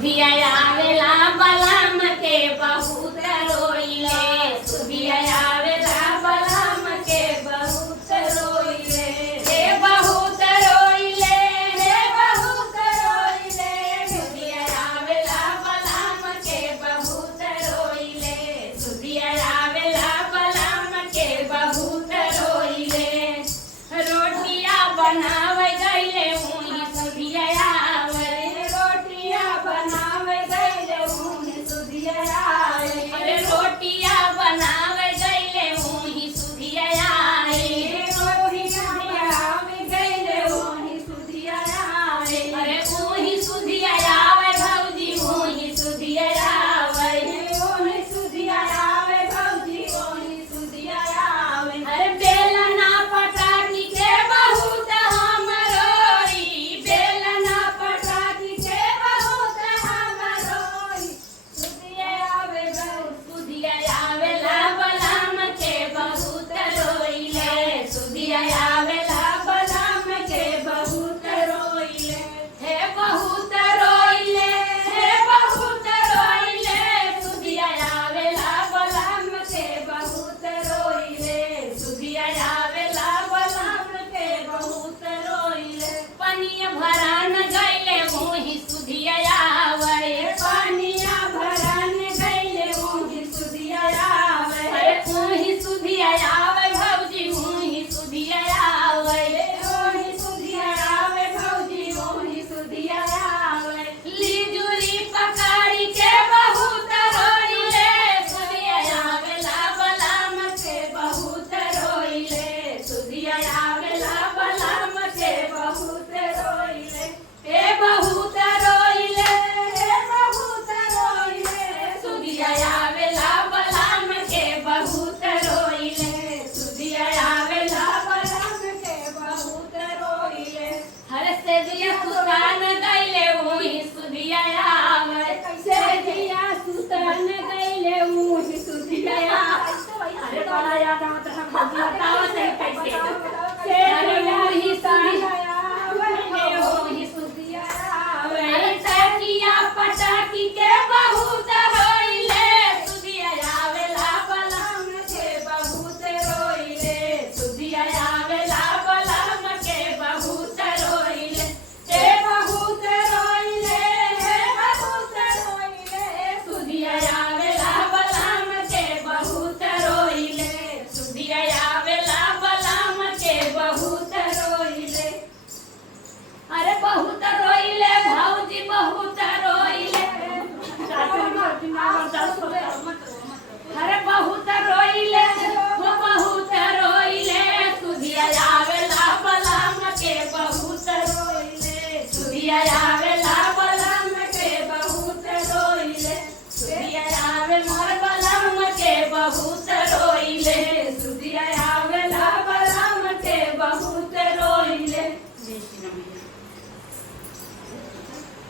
आवेला बलम के बहुत रोइले, सुधिया आवेला बलम के बहुत रोइले, हे बहुत रोइले, हे बहुत रोइले, सुधिया आवेला बलम के बहुत रोइले, सुधिया आवेला बलम के बहुत रोइले। रोटिया बनावे गईले मुही सुधिया आवे, रोटिया बनावे गईले मुही सुधिया आवे, अरे रोटिया बनावे गईले मुही सुधिया आवे, रोटिया बनावे गईले मुही सुधिया आवे, अरे मुही सुधिया आवे भौजी मुही सुधिया आवे, मुही सुधिया आवे भौजी मुही सुधिया आवे, अरे बेलना पटाकी के बहुत हमरोई, बेलना पटाकी के बहुत हमरोई, सुधिया आवे सुधिया आवेला बलम के बहुत रोइले, सुधिया आवेला बलम के बहुत रोइले, हे बहुत रोइले, हे बहुत रोइले, सुधिया आवेला बलम के बहुत रोइले, सुधिया आवेला बलम के बहुत रोइले। पनिया भरान गईले मुही सुधिया आवे, पनिया भरान गईले मुही सुधिया आवे, अरे मुही सुधिया आवे भौजी मुही सुधिया आवे, मुही सुधिया आवे भौजी मुही सुधिया आवे। लीजुरी पकड़ी के बहुत रोइले, सुधिया आवेला बलम के बहुत रोइले, सुधिया आवेला बलम के बहुत रोइले, हे बहुत रोइले, हे बहुत रोइले, सुधिया आवेला बलम के बहुत रोइले, सुधिया आवेला बलम के बहुत रोइले। हर से जिया सुतान गईले मुही सुधिया आवे, कैसे जिया सुतान गईले मुही सुधिया आवे, अरे बड़ा याद आवत है भौजी बताओ से